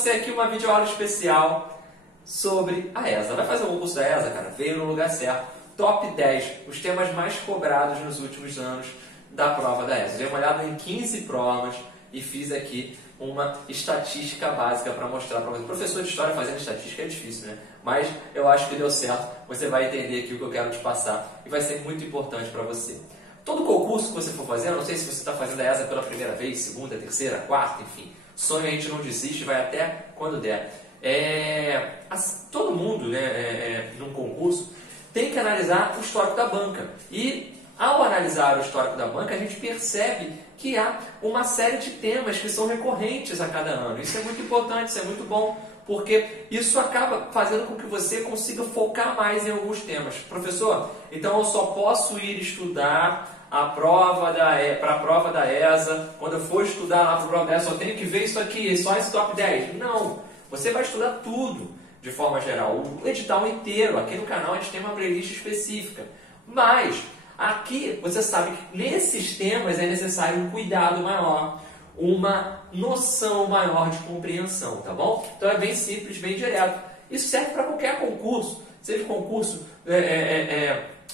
você aqui uma videoaula especial sobre a ESA. Vai fazer o concurso da ESA, cara? Veio no lugar certo. Top 10, os temas mais cobrados nos últimos anos da prova da ESA. Dei uma olhada em 15 provas e fiz aqui uma estatística básica para mostrar para você. Professor de História fazendo estatística é difícil, né? Mas eu acho que deu certo. Você vai entender aqui o que eu quero te passar e vai ser muito importante para você. Todo concurso que você for fazer, eu não sei se você está fazendo a ESA pela primeira vez, segunda, terceira, quarta, enfim. Sonho a gente não desiste, vai até quando der. Todo mundo, né, num concurso, tem que analisar o histórico da banca. E ao analisar o histórico da banca, a gente percebe que há uma série de temas que são recorrentes a cada ano. Isso é muito importante, isso é muito bom, porque isso acaba fazendo com que você consiga focar mais em alguns temas. Professor, então eu só posso ir estudar para a prova da ESA, quando eu for estudar lá para a prova da ESA, só tenho que ver isso aqui, só esse top 10. Não, você vai estudar tudo de forma geral, o edital inteiro. Aqui no canal a gente tem uma playlist específica, mas aqui você sabe que nesses temas é necessário um cuidado maior, uma noção maior de compreensão, tá bom? Então é bem simples, bem direto. Isso serve para qualquer concurso, seja concurso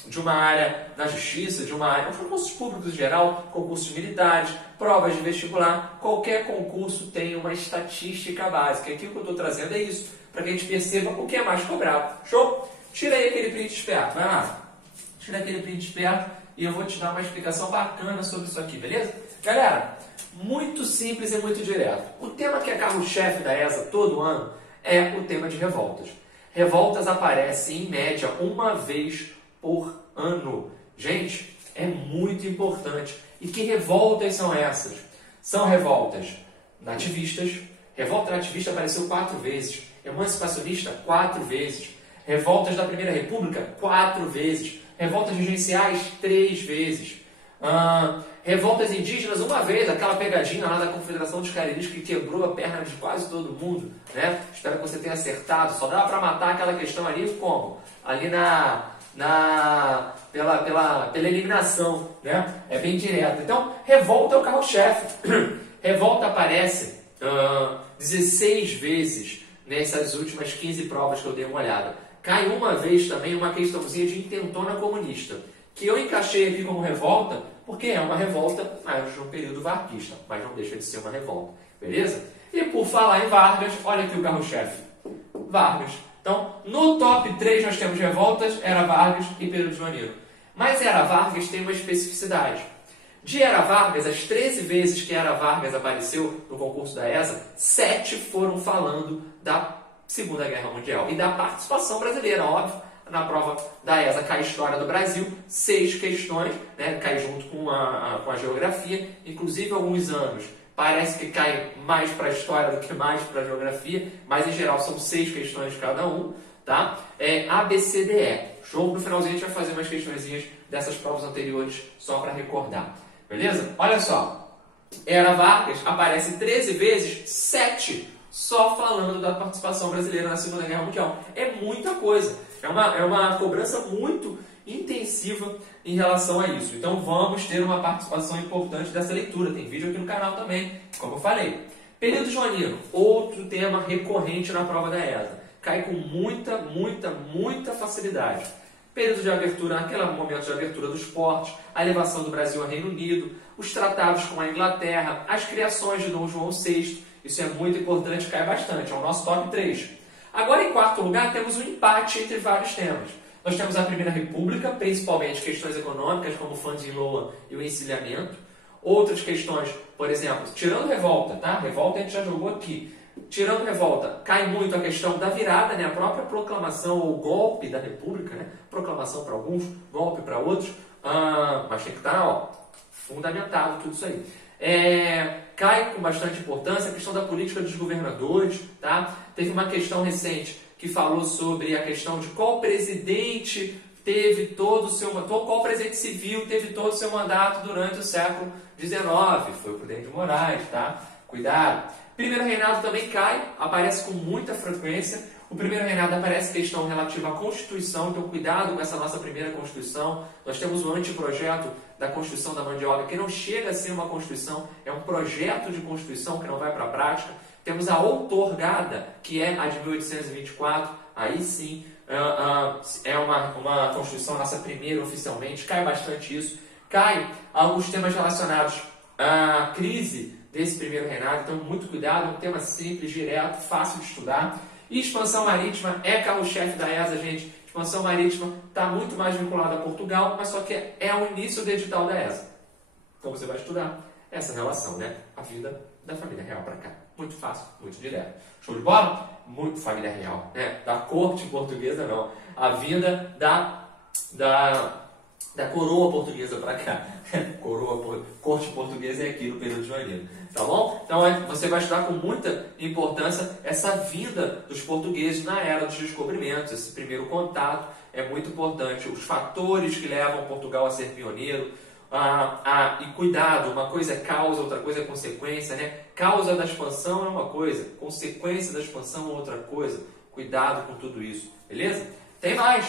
de uma área da justiça, de uma área, concursos públicos em geral, concursos militares, provas de vestibular, qualquer concurso tem uma estatística básica. Aqui o que eu estou trazendo é isso, para que a gente perceba o que é mais cobrado. Show? Tira aí aquele print esperto, vai lá. Tira aquele print esperto e eu vou te dar uma explicação bacana sobre isso aqui, beleza? Galera, muito simples e muito direto. O tema que é carro-chefe da ESA todo ano é o tema de revoltas. Revoltas aparecem em média uma vez por ano. Gente, é muito importante. E que revoltas são essas? São revoltas nativistas. Revolta nativista apareceu 4 vezes. Emancipacionista, 4 vezes. Revoltas da Primeira República, 4 vezes. Revoltas regenciais, 3 vezes. Revoltas indígenas, uma vez, aquela pegadinha lá da Confederação dos Caribenhos que quebrou a perna de quase todo mundo, né? Espero que você tenha acertado. Só dava para matar aquela questão ali como? Ali pela eliminação, né? É bem direto. Então, revolta é o carro-chefe. Revolta aparece 16 vezes nessas últimas 15 provas que eu dei uma olhada. Cai uma vez também uma questãozinha de intentona comunista, que eu encaixei aqui como revolta, porque é uma revolta mas no período varguista, mas não deixa de ser uma revolta, beleza? E por falar em Vargas, olha aqui o carro-chefe, Vargas. Então, no top 3 nós temos revoltas, Era Vargas e período joanino. Mas Era Vargas tem uma especificidade. De Era Vargas, as 13 vezes que Era Vargas apareceu no concurso da ESA, 7 foram falando da Segunda Guerra Mundial e da participação brasileira, óbvio. Na prova da ESA cai a história do Brasil, 6 questões, né, cai junto com a geografia, inclusive alguns anos parece que cai mais para a história do que mais para a geografia, mas em geral são 6 questões de cada um, tá? A, B, C, D, E. Show? No finalzinho a gente vai fazer umas questõezinhas dessas provas anteriores só para recordar, beleza? Olha só, Era Vargas aparece 13 vezes, 7 só falando da participação brasileira na Segunda Guerra Mundial. É muita coisa. É uma cobrança muito intensiva em relação a isso. Então vamos ter uma participação importante dessa leitura. Tem vídeo aqui no canal também, como eu falei. Período joanino, outro tema recorrente na prova da ESA. Cai com muita facilidade. Período de abertura, aquele momento de abertura dos portos, a elevação do Brasil ao Reino Unido, os tratados com a Inglaterra, as criações de Dom João VI. Isso é muito importante, cai bastante. É o nosso top 3. Agora, em quarto lugar, temos um empate entre vários temas. Nós temos a Primeira República, principalmente questões econômicas, como o Funding Loa e o encilhamento. Outras questões, por exemplo, tirando revolta, tá? Revolta a gente já jogou aqui. Tirando revolta, cai muito a questão da virada, né? A própria proclamação ou golpe da República, né? Proclamação para alguns, golpe para outros. Mas tem que estar, fundamentado tudo isso aí. Cai com bastante importância a questão da política dos governadores, tá? Teve uma questão recente que falou sobre a questão de qual presidente teve qual presidente civil teve todo o seu mandato durante o século XIX. Foi o Prudente de Moraes, tá? Cuidado. Primeiro reinado também cai, aparece com muita frequência. O primeiro reinado aparece questão relativa à Constituição, então cuidado com essa nossa primeira Constituição. Nós temos o anteprojeto da Constituição da Mandioca, que não chega a ser uma Constituição, é um projeto de Constituição que não vai para a prática. Temos a outorgada, que é a de 1824, aí sim é uma Constituição nossa primeira oficialmente, cai bastante isso. Cai alguns temas relacionados à crise desse primeiro reinado, então muito cuidado, é um tema simples, direto, fácil de estudar. E expansão marítima é carro-chefe da ESA, gente. Expansão marítima está muito mais vinculada a Portugal, mas só que é o início do edital da ESA. Então você vai estudar essa relação, né? A vida da família real para cá. Muito fácil, muito direto. Show de bola? Muito família real, né? Da corte portuguesa, não. A vida da coroa portuguesa para cá. Corte portuguesa é aqui no período joanino. Tá bom? Então você vai estudar com muita importância essa vinda dos portugueses na era dos descobrimentos. Esse primeiro contato é muito importante. Os fatores que levam Portugal a ser pioneiro. E cuidado, uma coisa é causa, outra coisa é consequência, né? Causa da expansão é uma coisa, consequência da expansão é outra coisa. Cuidado com tudo isso, beleza? Tem mais.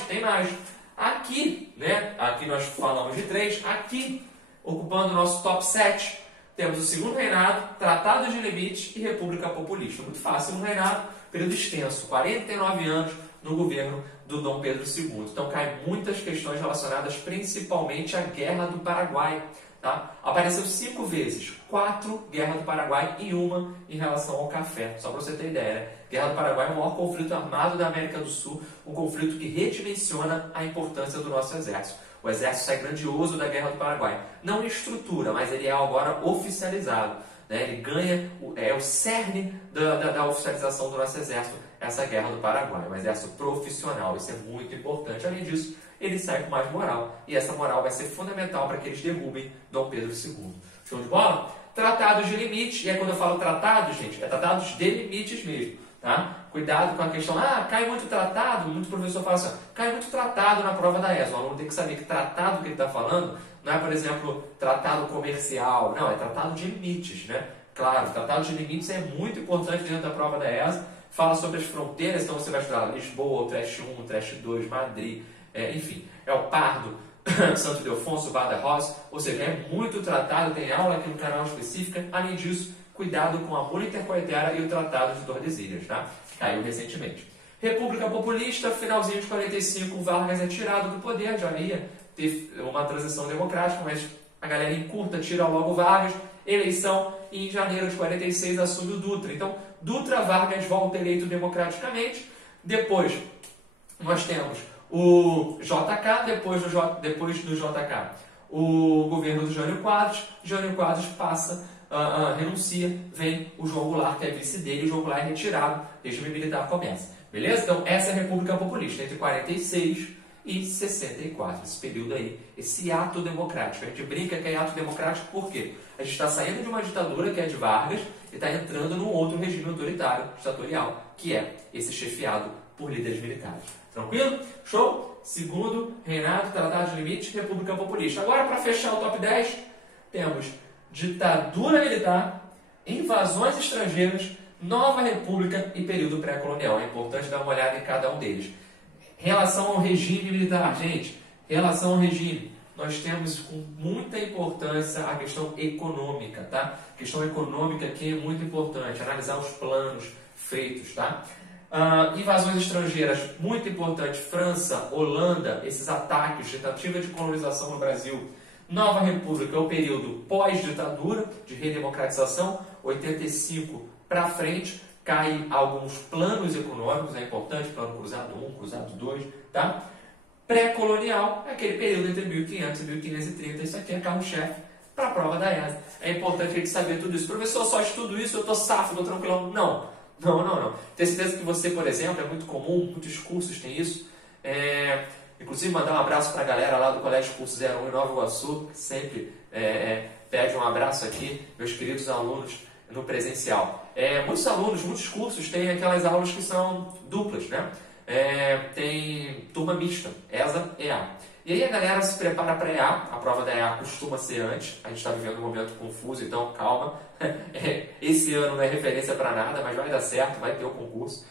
Aqui, né? Aqui nós falamos de 3. Aqui, ocupando o nosso top 7, temos o segundo reinado, Tratado de Limites e República Populista. Muito fácil, um reinado, período extenso, 49 anos no governo do Dom Pedro II. Então, caem muitas questões relacionadas principalmente à Guerra do Paraguai. Tá? Apareceu 5 vezes, 4 Guerra do Paraguai e 1 em relação ao café. Só para você ter ideia, né? Guerra do Paraguai é o maior conflito armado da América do Sul, um conflito que redimensiona a importância do nosso exército. O exército sai grandioso da Guerra do Paraguai. Não em estrutura, mas ele é agora oficializado. Né? Ele ganha, é o cerne da oficialização do nosso exército, essa Guerra do Paraguai. Um exército profissional, isso é muito importante. Além disso, ele sai com mais moral. E essa moral vai ser fundamental para que eles derrubem Dom Pedro II. Show de bola? Tratados de limite. E aí quando eu falo tratados, gente, é tratados de limites mesmo. Tá? Cuidado com a questão, cai muito tratado, muito professor fala assim, cai muito tratado na prova da ESA. O aluno tem que saber que tratado que ele está falando não é, por exemplo, tratado comercial, não, é tratado de limites, né? Claro, tratado de limites é muito importante dentro da prova da ESA, fala sobre as fronteiras, então você vai estudar Lisboa, o Trash 1, o Trash 2, Madrid, enfim, é o Pardo, Santo Ildefonso, Badajoz, ou seja, é muito tratado, tem aula aqui no canal específica. Além disso, cuidado com a Mula Intercoetera e o Tratado de Tordesilhas, tá? Caiu recentemente. República Populista, finalzinho de 45, Vargas é tirado do poder, já ia ter uma transição democrática, mas a galera encurta, tira logo Vargas, eleição, e em janeiro de 46 assume o Dutra. Então, Dutra Vargas volta eleito democraticamente, depois nós temos o JK, depois do JK, o governo do Jânio Quadros. Jânio Quadros renuncia, vem o João Goulart, que é vice dele, o João Goulart é retirado, regime militar começa. Beleza? Então, essa é a República Populista, entre 46 e 64, esse período aí, esse ato democrático. A gente brinca que é ato democrático por quê? A gente está saindo de uma ditadura, que é de Vargas, e está entrando num outro regime autoritário, ditatorial, que é esse chefiado por líderes militares. Tranquilo? Show? Segundo reinado, Tratado de Limite, República Populista. Agora, para fechar o top 10, temos ditadura militar, invasões estrangeiras, nova república e período pré-colonial. É importante dar uma olhada em cada um deles. Relação ao regime militar, gente, relação ao regime. Nós temos com muita importância a questão econômica, tá? A questão econômica aqui é muito importante, analisar os planos feitos, tá? Invasões estrangeiras, muito importante, França, Holanda, esses ataques, tentativa de colonização no Brasil. Nova República é o período pós-ditadura, de redemocratização, 85 para frente, cai alguns planos econômicos, é importante, plano cruzado 1, cruzado 2, tá? Pré-colonial, é aquele período entre 1500 e 1530, isso aqui é carro-chefe para a prova da ESA. É importante a gente saber tudo isso. Professor, só estudo isso, eu estou safo, estou tranquilão. Não. Tenho certeza que você, por exemplo, é muito comum, muitos cursos têm isso. Inclusive, mandar um abraço para a galera lá do Colégio Curso 01 em Nova Iguaçu, que sempre pede um abraço aqui, meus queridos alunos no presencial. Muitos alunos, muitos cursos têm aquelas aulas que são duplas, né? Tem turma mista, ESA e EA. E aí a galera se prepara para EA, a prova da EA costuma ser antes, a gente está vivendo um momento confuso, então calma. Esse ano não é referência para nada, mas vai dar certo, vai ter o concurso.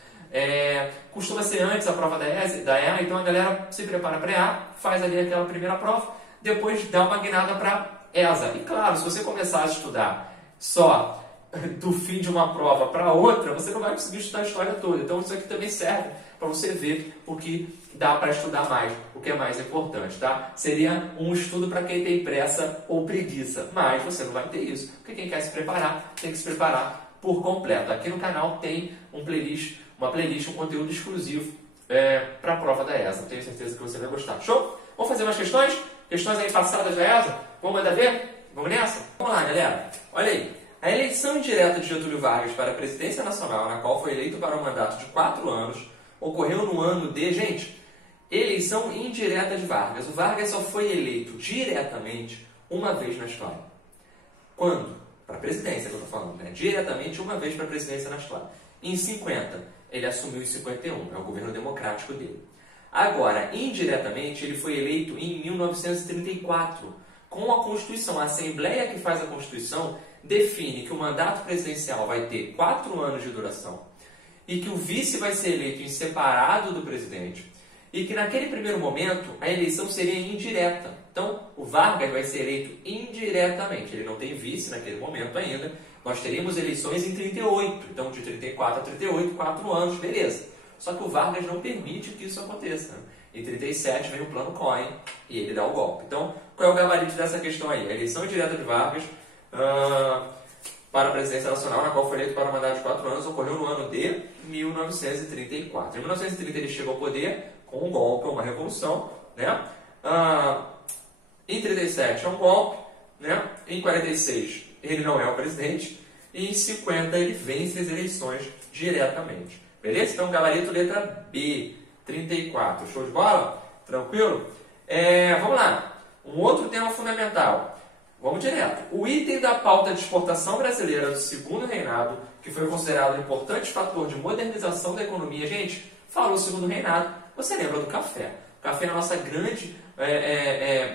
Costuma ser antes a prova da EA, então a galera se prepara para EA, faz ali aquela primeira prova, depois dá uma guinada para ESA. E claro, se você começar a estudar só do fim de uma prova para outra, você não vai conseguir estudar a história toda. Então isso aqui também serve para você ver o que dá para estudar mais, o que é mais importante, tá? Seria um estudo para quem tem pressa ou preguiça, mas você não vai ter isso, porque quem quer se preparar, tem que se preparar por completo. Aqui no canal tem uma playlist, um conteúdo exclusivo para a prova da ESA. Tenho certeza que você vai gostar. Show? Vamos fazer umas questões? Questões aí passadas da ESA? Vamos mandar ver? Vamos nessa? Vamos lá, galera. Olha aí. A eleição indireta de Getúlio Vargas para a presidência nacional, na qual foi eleito para um mandato de 4 anos, ocorreu no ano de... Gente, eleição indireta de Vargas. O Vargas só foi eleito diretamente uma vez na história. Quando? Para a presidência que eu estou falando, né? Diretamente uma vez para a presidência na história. Em 50, ele assumiu em 51, é o governo democrático dele. Agora, indiretamente, ele foi eleito em 1934, com a Constituição. A Assembleia que faz a Constituição define que o mandato presidencial vai ter 4 anos de duração e que o vice vai ser eleito em separado do presidente e que naquele primeiro momento a eleição seria indireta. Então, o Vargas vai ser eleito indiretamente. Ele não tem vice naquele momento ainda. Nós teríamos eleições em 38. Então, de 34 a 38, 4 anos, beleza. Só que o Vargas não permite que isso aconteça. Em 37 vem o plano Cohen e ele dá o golpe. Então, qual é o gabarito dessa questão aí? A eleição indireta de Vargas para a presidência nacional, na qual foi eleito para um mandato de 4 anos, ocorreu no ano de 1934. Em 1930 ele chegou ao poder com um golpe, uma revolução, né? Em 37 é um golpe, né? Em 46 ele não é o presidente e em 50 ele vence as eleições diretamente. Beleza? Então, gabarito letra B, 34. Show de bola? Tranquilo? Vamos lá. Um outro tema fundamental. Vamos direto. O item da pauta de exportação brasileira do segundo reinado, que foi considerado um importante fator de modernização da economia. Gente, falou segundo reinado, você lembra do café. O café é a nossa grande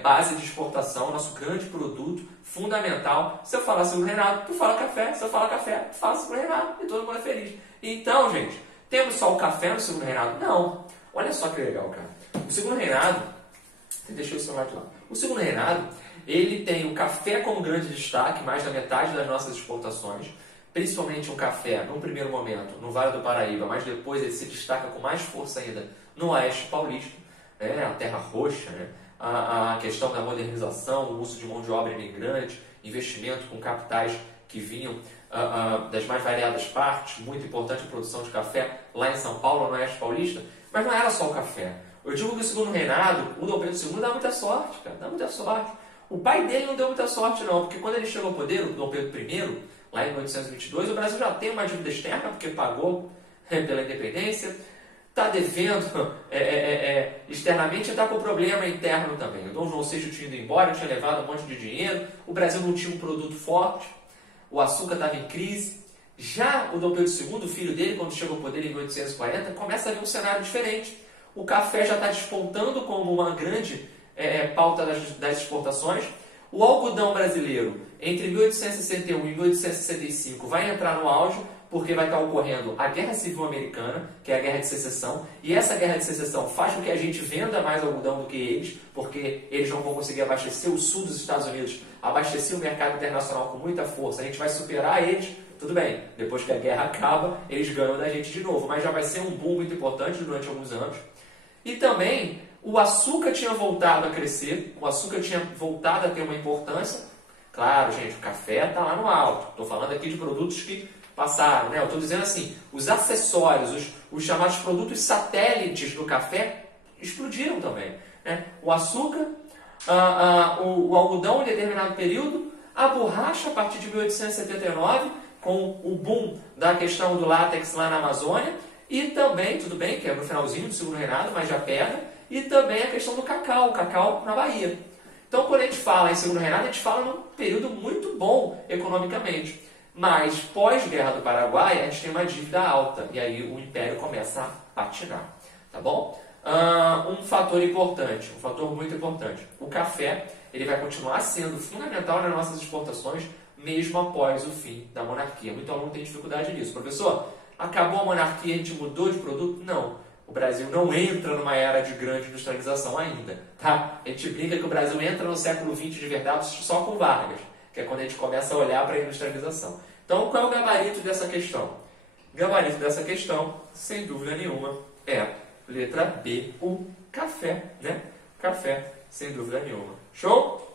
base de exportação, nosso grande produto fundamental. Se eu falar segundo reinado, tu fala café. Se eu falar café, tu fala segundo reinado. E todo mundo é feliz. Então, gente, temos só o café no segundo reinado? Não. Olha só que legal, cara. O segundo reinado... Deixa eu celular de lá. O segundo reinado, ele tem o café como grande destaque, mais da metade das nossas exportações, principalmente um café, num primeiro momento, no Vale do Paraíba, mas depois ele se destaca com mais força ainda no Oeste Paulista, né? A Terra Roxa, né? A questão da modernização, o uso de mão de obra imigrante, investimento com capitais que vinham das mais variadas partes, muito importante a produção de café lá em São Paulo, no Oeste Paulista, mas não era só o café. Eu digo que o segundo reinado, o Dom Pedro II dá muita sorte, cara, dá muita sorte. O pai dele não deu muita sorte não, porque quando ele chegou ao poder, o Dom Pedro I, lá em 1822, o Brasil já tem uma dívida externa, porque pagou pela independência, está devendo externamente e está com problema interno também. O Dom João VI tinha ido embora, tinha levado um monte de dinheiro, o Brasil não tinha um produto forte, o açúcar estava em crise. Já o Dom Pedro II, o filho dele, quando chegou ao poder em 1840, começa a ver um cenário diferente. O café já está despontando como uma grande pauta das exportações. O algodão brasileiro, entre 1861 e 1865, vai entrar no auge, porque vai estar ocorrendo a Guerra Civil Americana, que é a Guerra de Secessão, e essa Guerra de Secessão faz com que a gente venda mais algodão do que eles, porque eles não vão conseguir abastecer o sul dos Estados Unidos, abastecer o mercado internacional com muita força, a gente vai superar eles, tudo bem, depois que a guerra acaba, eles ganham da gente de novo, mas já vai ser um boom muito importante durante alguns anos. E também o açúcar tinha voltado a crescer, o açúcar tinha voltado a ter uma importância. Claro, gente, o café está lá no alto. Estou falando aqui de produtos que passaram, né? Eu estou dizendo assim, os acessórios, os chamados produtos satélites do café explodiram também, né? O açúcar, o algodão em determinado período, a borracha a partir de 1879, com o boom da questão do látex lá na Amazônia, e também, tudo bem, que é no finalzinho do segundo reinado, mas já pega, e também a questão do cacau, o cacau na Bahia. Então, quando a gente fala em segundo reinado, a gente fala num período muito bom economicamente. Mas, pós-guerra do Paraguai, a gente tem uma dívida alta, e aí o império começa a patinar, tá bom? Um fator importante, um fator muito importante, o café, ele vai continuar sendo fundamental nas nossas exportações, mesmo após o fim da monarquia. Muito aluno tem dificuldade nisso. Professor, acabou a monarquia, a gente mudou de produto? Não. O Brasil não entra numa era de grande industrialização ainda. Tá? A gente brinca que o Brasil entra no século XX de verdade só com Vargas, que é quando a gente começa a olhar para a industrialização. Então, qual é o gabarito dessa questão? O gabarito dessa questão, sem dúvida nenhuma, é letra B, o café, né? Café, sem dúvida nenhuma. Show?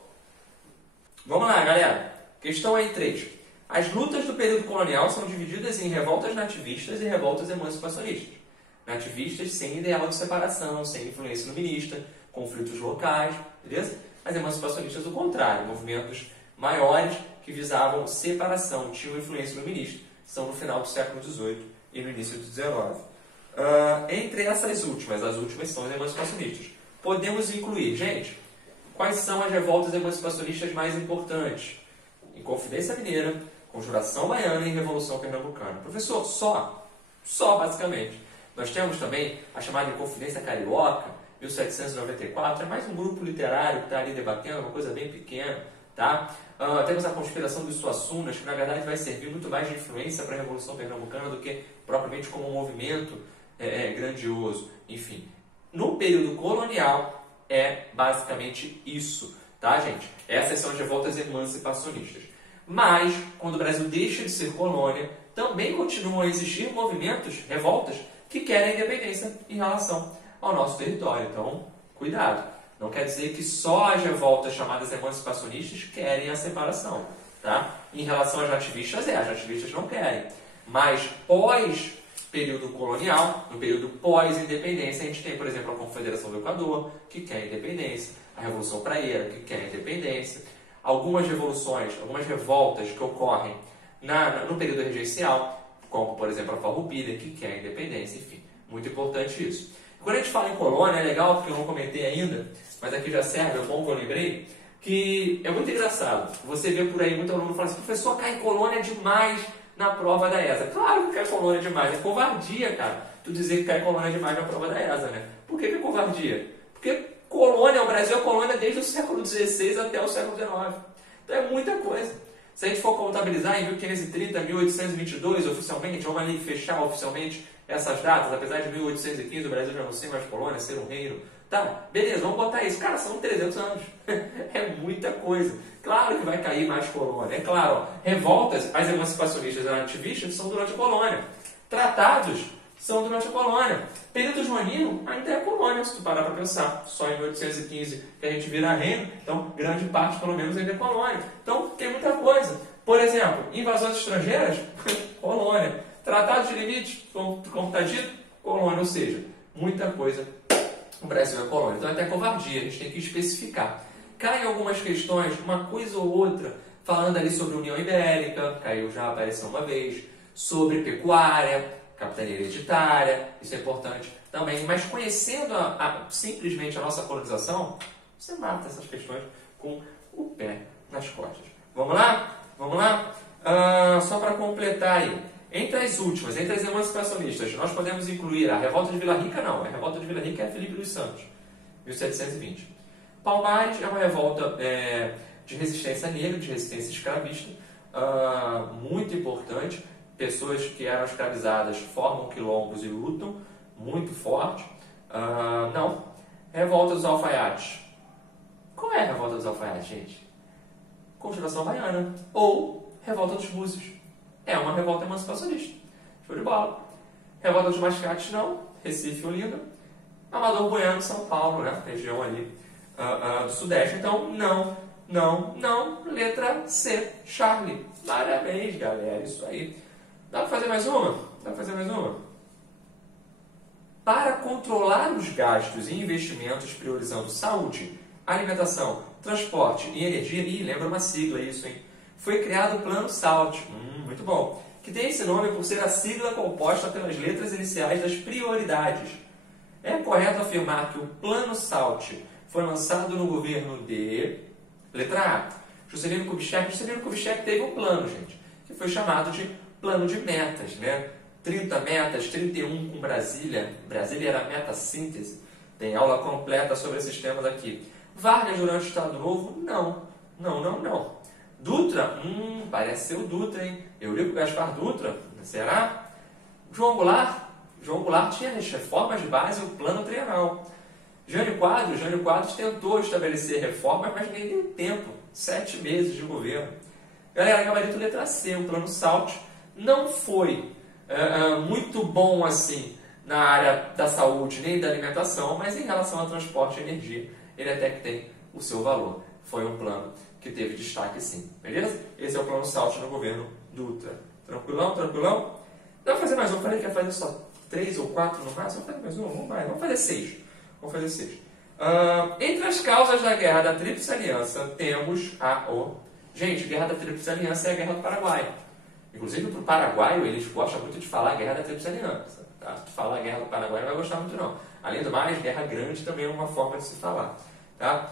Vamos lá, galera. Questão aí 3. As lutas do período colonial são divididas em revoltas nativistas e revoltas emancipacionistas. Nativistas sem ideal de separação, sem influência iluminista, conflitos locais, beleza? As emancipacionistas, o contrário, movimentos maiores que visavam separação, tinham influência iluminista. São no final do século XVIII e no início do XIX. Entre essas últimas, as últimas são as emancipacionistas. Podemos incluir, gente, quais são as revoltas emancipacionistas mais importantes? Inconfidência Mineira, Conjuração Baiana e Revolução Pernambucana. Professor, só basicamente. Nós temos também a chamada Inconfidência Carioca, 1794, é mais um grupo literário que está ali debatendo, uma coisa bem pequena, tá? Temos a Conspiração dos Suassunas, que na verdade vai servir muito mais de influência para a Revolução Pernambucana do que propriamente como um movimento grandioso. Enfim, no período colonial é basicamente isso, tá, gente? Essas são as revoltas emancipacionistas. Mas, quando o Brasil deixa de ser colônia, também continuam a existir movimentos, revoltas, que querem a independência em relação ao nosso território. Então, cuidado. Não quer dizer que só as revoltas chamadas emancipacionistas querem a separação. Tá? Em relação às nativistas, as nativistas não querem. Mas pós-período colonial, no período pós-independência, a gente tem, por exemplo, a Confederação do Equador, que quer a independência, a Revolução Praieira, que quer a independência, algumas revoluções, algumas revoltas que ocorrem no período regencial, como, por exemplo, a Farroupilha, que quer a independência, enfim, muito importante isso. Quando a gente fala em colônia, é legal, porque eu não comentei ainda, mas aqui já serve, é bom que eu lembrei, que é muito engraçado. Você vê por aí muito aluno falando assim, professor, cai colônia demais na prova da ESA. Claro que cai colônia demais, é covardia, cara, tu dizer que cai colônia demais na prova da ESA, né? Por que é covardia? Porque colônia, o Brasil é colônia desde o século XVI até o século XIX. Então é muita coisa. Se a gente for contabilizar em 1530, 1822, oficialmente, vamos ali fechar oficialmente essas datas, apesar de 1815 o Brasil já não ser mais colônia, ser um reino. Tá, beleza, vamos botar isso. Cara, são 300 anos. É muita coisa. Claro que vai cair mais colônia. É claro, ó, revoltas, as emancipacionistas e nativistas são durante a colônia. Tratados são durante a colônia. Período joanino ainda é colônia, se tu parar para pensar. Só em 1815 que a gente vira reino, então grande parte, pelo menos, ainda é colônia. Então, tem muita coisa. Por exemplo, invasões estrangeiras, colônia. Tratados de limites, como está dito, colônia. Ou seja, muita coisa. O Brasil é colônia. Então, é até covardia, a gente tem que especificar. Caem algumas questões, uma coisa ou outra, falando ali sobre União Ibérica, caiu já, apareceu uma vez, sobre pecuária, capitania hereditária, isso é importante também. Mas conhecendo simplesmente a nossa colonização, você mata essas questões com o pé nas costas. Vamos lá? Vamos lá? Só para completar aí. Entre as últimas, entre as emancipacionistas, nós podemos incluir a Revolta de Vila Rica, não. A Revolta de Vila Rica é Felipe dos Santos, 1720. Palmares é uma revolta de resistência negra, de resistência escravista, muito importante. Pessoas que eram escravizadas formam quilombos e lutam, muito forte. Não. Revolta dos Alfaiates. Qual é a Revolta dos Alfaiates, gente? Conjuração Baiana. Ou Revolta dos Búzios. É uma revolta emancipacionista. Show de bola. Revolta dos Mascates, não. Recife e Olinda. Amador Bueno, São Paulo, né? Região ali do Sudeste. Então, não. Letra C, Charlie. Parabéns, galera. Isso aí. Dá para fazer mais uma? Dá para fazer mais uma? Para controlar os gastos e investimentos priorizando saúde, alimentação, transporte e energia, e lembra uma sigla isso, hein? Foi criado o Plano SALT, muito bom, que tem esse nome por ser a sigla composta pelas letras iniciais das prioridades. É correto afirmar que o Plano SALT foi lançado no governo de... Letra A, Juscelino Kubitschek. Juscelino Kubitschek teve um plano, gente, que foi chamado de Plano de Metas, né? 30 metas, 31 com Brasília. Brasília era a meta síntese. Tem aula completa sobre esses temas aqui. Vargas durante o Estado Novo? Não. Dutra? Parece ser o Dutra, hein? Eurico Gaspar Dutra? Será? João Goulart? João Goulart tinha as reformas de base e o plano trienal. Jânio Quadros tentou estabelecer reformas, mas nem deu tempo. 7 meses de governo. Galera, gabarito letra C, o plano SALT não foi muito bom assim na área da saúde nem da alimentação, mas em relação ao transporte e energia, ele até que tem o seu valor. Foi um plano que teve destaque sim, beleza? Esse é o plano SALT no governo Dutra. Tranquilão, tranquilão? Dá pra fazer mais um, eu falei que ia fazer só 3 ou 4 no máximo, vamos fazer mais um, vamos fazer 6. Vamos fazer 6. Entre as causas da Guerra da Tríplice Aliança, temos Gente, Guerra da Tríplice Aliança é a Guerra do Paraguai. Inclusive, para o paraguaio, eles gostam muito de falar a Guerra da Tríplice Aliança. Tá? Se falar a Guerra do Paraguai, não vai gostar muito, não. Além do mais, Guerra Grande também é uma forma de se falar. Tá?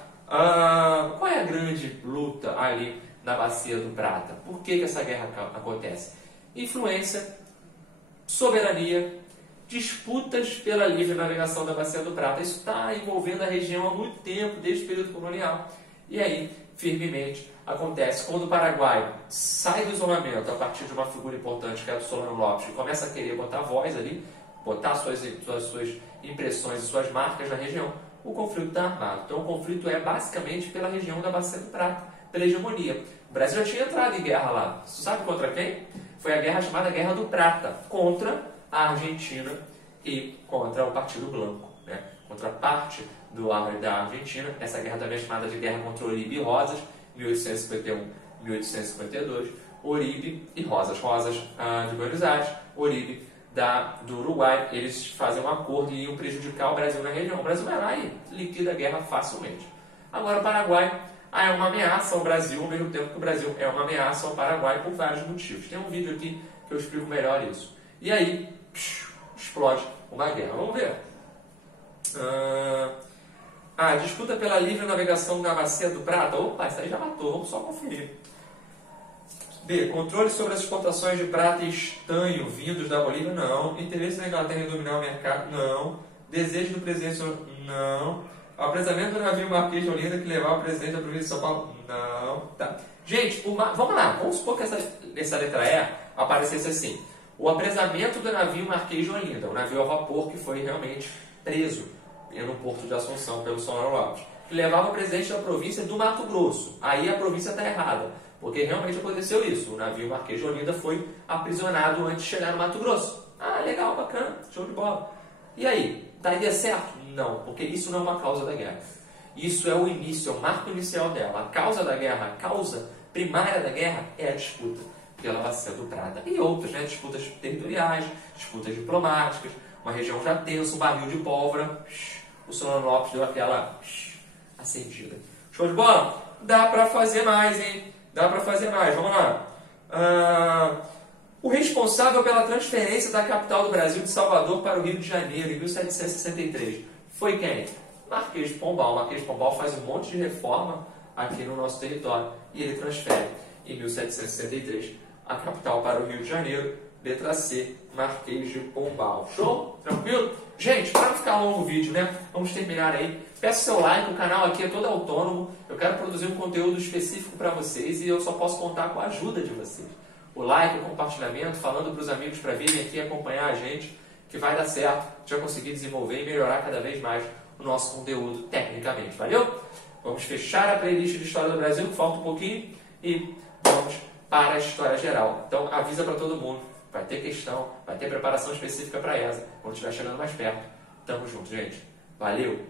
Qual é a grande luta ali na Bacia do Prata? Por que essa guerra acontece? Influência, soberania, disputas pela livre navegação da Bacia do Prata. Isso está envolvendo a região há muito tempo, desde o período colonial. E aí, firmemente, acontece quando o Paraguai sai do isolamento a partir de uma figura importante, que é a do Solano Lopes, que começa a querer botar voz ali, botar suas impressões e suas marcas na região, o conflito está armado. Então, o conflito é basicamente pela região da Bacia do Prata, pela hegemonia. O Brasil já tinha entrado em guerra lá. Você sabe contra quem? Foi a guerra chamada Guerra do Prata, contra a Argentina e contra o Partido Blanco, né? Contra parte da Argentina. Essa guerra também é chamada de Guerra contra Oribe e Rosas, 1851, 1852. Oribe e Rosas. Rosas de Buenos Aires, Oribe do Uruguai. Eles fazem um acordo e iam prejudicar o Brasil na região. O Brasil vai lá e liquida a guerra facilmente. Agora o Paraguai é uma ameaça ao Brasil, ao mesmo tempo que o Brasil é uma ameaça ao Paraguai por vários motivos. Tem um vídeo aqui que eu explico melhor isso. E aí, explode uma guerra. Vamos ver. Disputa pela livre navegação na Bacia do Prata. Opa, isso aí já matou, vamos só conferir. B. Controle sobre as exportações de prata e estanho vindos da Bolívia? Não. Interesse da Inglaterra em dominar o mercado? Não. Desejo do presidente? Não. Apresamento do navio Marquês de Olinda que levava o presidente da província de São Paulo? Não. Tá. Gente, vamos lá. Vamos supor que essa letra E aparecesse assim. O apresamento do navio Marquês de Olinda, o navio a vapor que foi realmente preso no porto de Assunção pelo Solano Lopes, que levava o presidente da província do Mato Grosso. Aí a província está errada, porque realmente aconteceu isso. O navio Marquês de Olinda foi aprisionado antes de chegar no Mato Grosso. Legal, bacana, show de bola. E aí, daria certo? Não, porque isso não é uma causa da guerra. Isso é o início, é o marco inicial dela. A causa da guerra, a causa primária da guerra é a disputa pela Bacia do Prata. E outras, né? Disputas territoriais, disputas diplomáticas, uma região já tensa, um barril de pólvora. O Solano Lopes deu aquela acendida. Show de bola? Dá pra fazer mais, hein? Dá pra fazer mais. Vamos lá. O responsável pela transferência da capital do Brasil de Salvador para o Rio de Janeiro em 1763 foi quem? Marquês de Pombal. O Marquês de Pombal faz um monte de reforma aqui no nosso território e ele transfere em 1763 a capital para o Rio de Janeiro. Letra C, Marquês de Pombal. Show? Tranquilo? Gente, para não ficar longo o vídeo, né? Vamos terminar aí. Peço seu like, o canal aqui é todo autônomo. Eu quero produzir um conteúdo específico para vocês e eu só posso contar com a ajuda de vocês. O like, o compartilhamento, falando para os amigos para virem aqui acompanhar a gente, que vai dar certo, a gente vai conseguir desenvolver e melhorar cada vez mais o nosso conteúdo tecnicamente. Valeu? Vamos fechar a playlist de História do Brasil, que falta um pouquinho, e vamos para a História Geral. Então avisa para todo mundo. Vai ter questão, vai ter preparação específica para essa. Quando estiver chegando mais perto. Tamo junto, gente. Valeu!